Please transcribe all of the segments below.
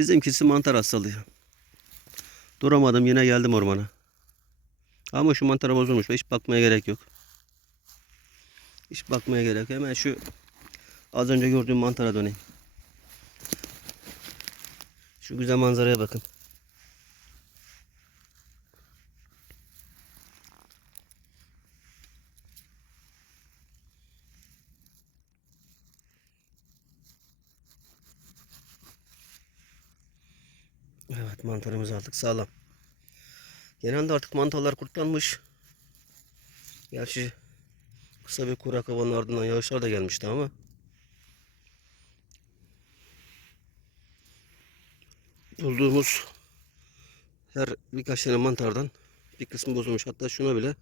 Bizimkisi mantar hastalığı. Duramadım yine geldim ormana. Ama şu mantara bozulmuş. Hiç bakmaya gerek yok. Hiç bakmaya gerek yok. Hemen şu az önce gördüğüm mantara döneyim. Şu güzel manzaraya bakın. Evet mantarımızı aldık sağlam. Genelde artık mantarlar kurtlanmış. Gerçi kısa bir kurak havanın ardından yağışlar da gelmişti ama. Bulduğumuz her birkaç tane mantardan bir kısmı bozulmuş. Hatta şuna bile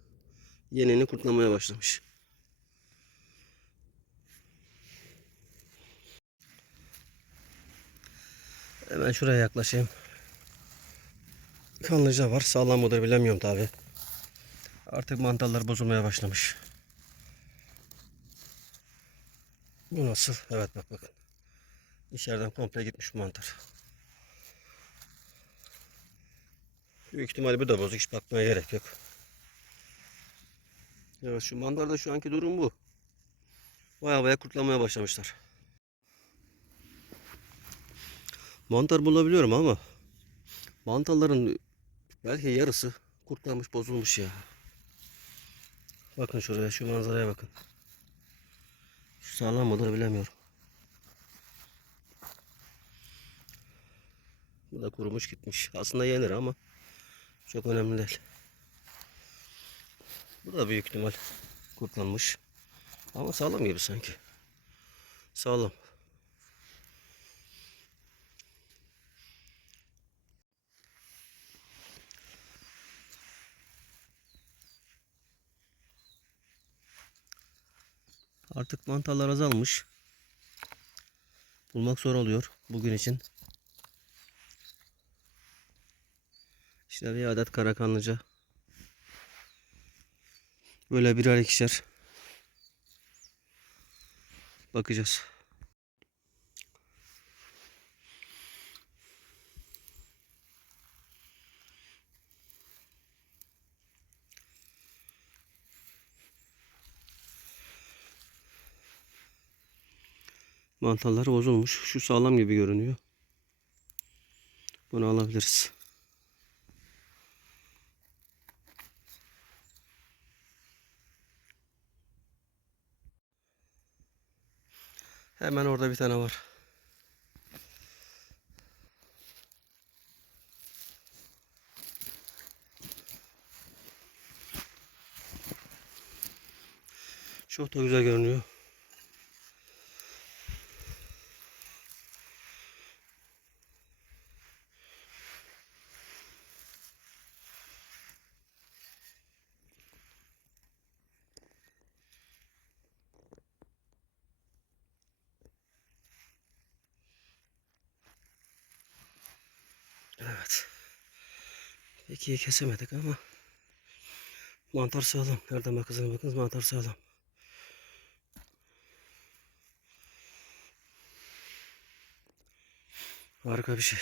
yenini kurtlamaya başlamış. Hemen şuraya yaklaşayım. Kanlıca var. Sağlam mıdır bilemiyorum tabi. Artık mantarlar bozulmaya başlamış. Bu nasıl? Evet bak bakın. İçeriden komple gitmiş mantar. Büyük ihtimalle bu da bozuk. Hiç bakmaya gerek yok. Evet şu mantarda şu anki durum bu. Baya baya kurtlamaya başlamışlar. Mantar bulabiliyorum ama mantarların belki yarısı kurtlanmış bozulmuş ya. Bakın şuraya şu manzaraya bakın. Şu sağlam mıdır bilemiyorum. Bu da kurumuş gitmiş. Aslında yenir ama çok önemli değil. Bu da büyük ihtimal kurtlanmış. Ama sağlam gibi sanki. Sağlam. Artık mantarlar azalmış. Bulmak zor oluyor bugün için. İşte bir adet karakanlıca. Böyle birer ikişer. Bakacağız. Mantarlar bozulmuş. Şu sağlam gibi görünüyor. Bunu alabiliriz. Hemen orada bir tane var. Çok da güzel görünüyor. Evet. Peki kesemedik ama mantar sağlam. Nereden bakıyorsunuz bakınız mantar sağlam. Harika bir şey.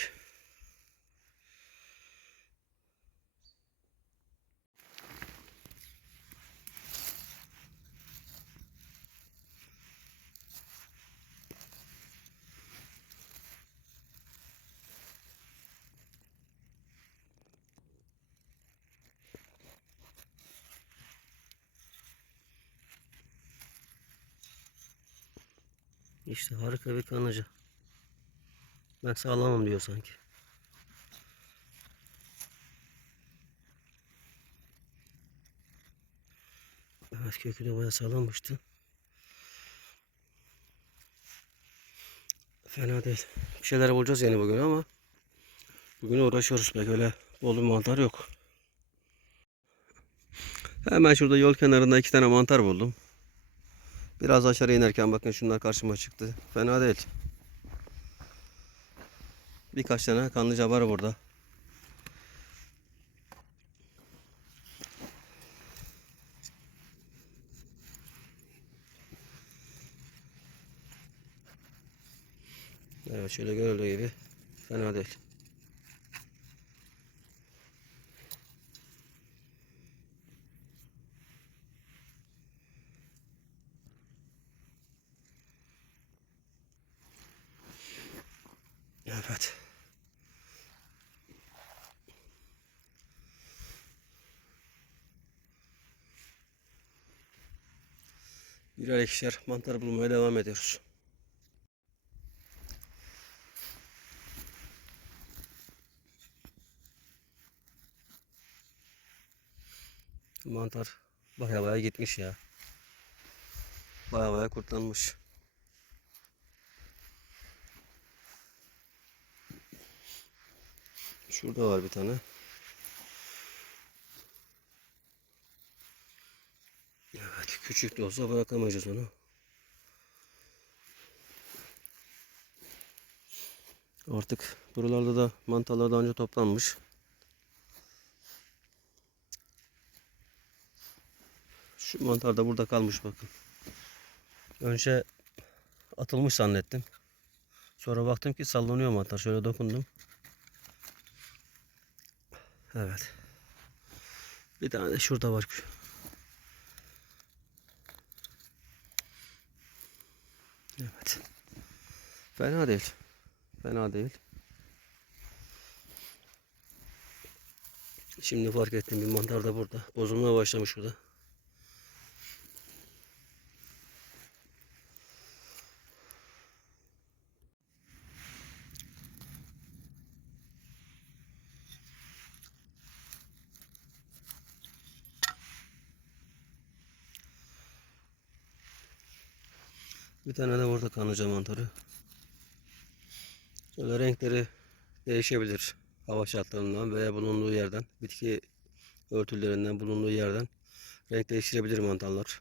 İşte harika bir kanıcı. Ben sağlamım diyor sanki. Evet kökü de bayağı sağlammıştı. Fena değil. Bir şeyler bulacağız yani bugün ama bugün uğraşıyoruz pek öyle bol mantar yok. Hemen şurada yol kenarında iki tane mantar buldum. Biraz aşağı inerken bakın şunlar karşıma çıktı. Fena değil. Birkaç tane kanlıca var burada. Evet şöyle görüldüğü gibi Fena değil. Evet. Birer ikişer mantar bulmaya devam ediyoruz. Mantar baya baya gitmiş ya. Baya baya kurtlanmış. Şurada var bir tane. Evet, küçük de olsa bırakamayacağız onu. Artık buralarda da mantarlar daha önce toplanmış. Şu mantar da burada kalmış bakın. Önce atılmış zannettim. Sonra baktım ki sallanıyor mantar. Şöyle dokundum. Evet. Bir tane de şurada var. Evet. Fena değil. Fena değil. Şimdi fark ettim bir mantar da burada. Bozulmaya başlamış burada. Bir tane de burada kanlıca mantarı. Şöyle renkleri değişebilir hava şartlarından veya bulunduğu yerden, bitki örtülerinden bulunduğu yerden renk değiştirebilir mantarlar.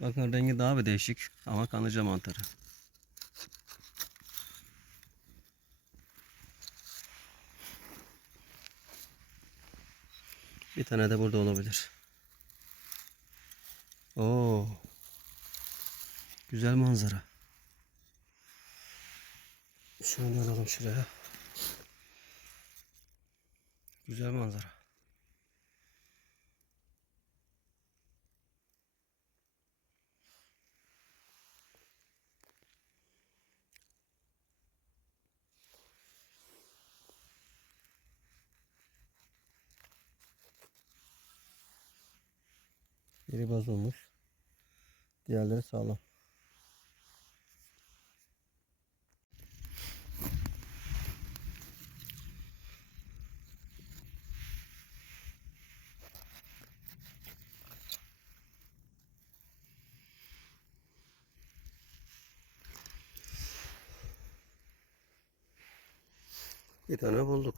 Bakın rengi daha bir değişik ama kanlıca mantarı. Bir tane de burada olabilir. Oo. Güzel manzara. Şöyle alalım şuraya. Güzel manzara. Biri bozulmuş. Diğerleri sağlam. Bir tane bulduk.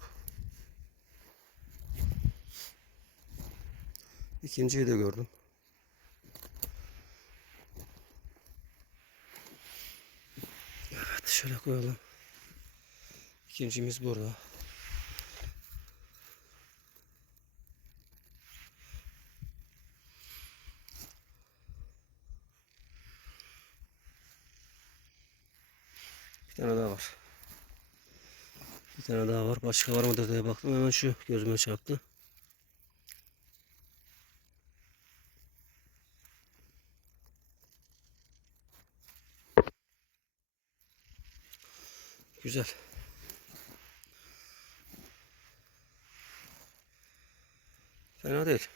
İkinciyi de gördüm. Evet şöyle koyalım. İkincimiz burada. Bir tane daha var. Bir tane daha var. Başka var mı diye baktım. Hemen şu gözüme çarptı. Güzel. Fena değil.